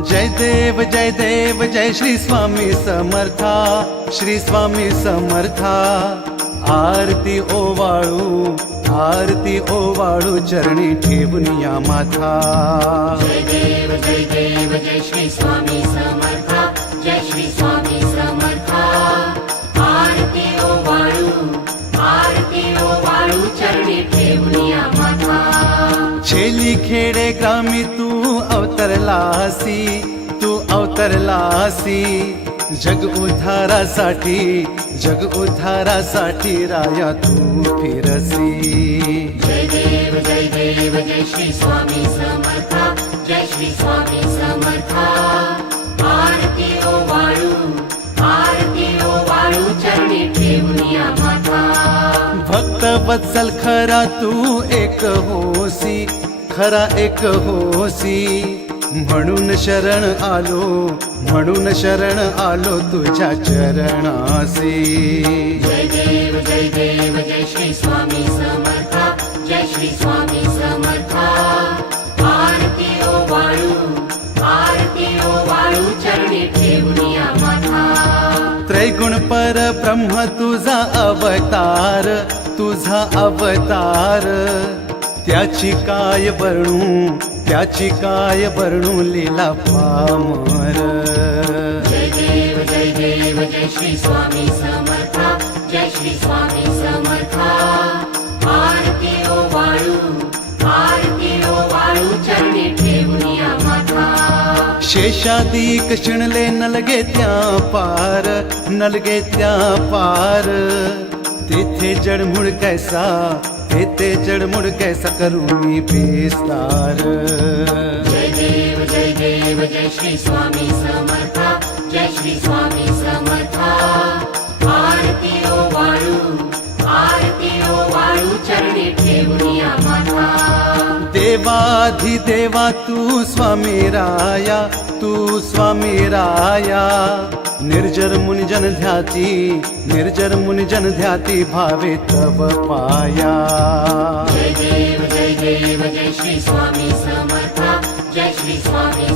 जय देव जय श्री स्वामी समर्था, श्री स्वामी समर्था। आरती ओवाळू चरणी ठेवून या माथा। जय देव जय श्री स्वामी समर्था, जय श्री स्वामी समर्था। आरती ओवाळू चरणी ठेवून या माथा। छेली खेडे ग्रामी तू अवतरलासी, जग उद्धारासाठी राया तू फिरसी। जय देव जय श्री स्वामी समर्था, जय श्री स्वामी समर्था। आरती ओवाळू चरणी ठेवून या माथा। भक्त वत्सल खरा तू एक होसी, म्हणून शरण आलो तुझ्या चरणासी। जय देव जय श्री स्वामी समर्था, जय श्री स्वामी समर्था। आरती ओवाळू चरणी ठेवून या माथा। त्रैगुण पर ब्रह्म तुझा अवतार, त्याची काय वर्णू लीला पामर। जय देव जय श्री स्वामी समर्था, जय श्री स्वामी समर्था। आरती ओवाळू चरणी ठेवून या माथा। शेषादिक शिणले नलगे त्या पार, तेथे जडमुड कैसा करू मी विस्तार। जय देव जय श्री स्वामी समर्था, जय श्री स्वामी समर्था। आरती ओवाळू चरणी ठेवून या माथा। देवाधिदेवा तू स्वामी राया, निर्जर मुनिजन ध्याती भावे तव पाया। जय देव जय श्री स्वामी समर्था, जय श्री स्वामी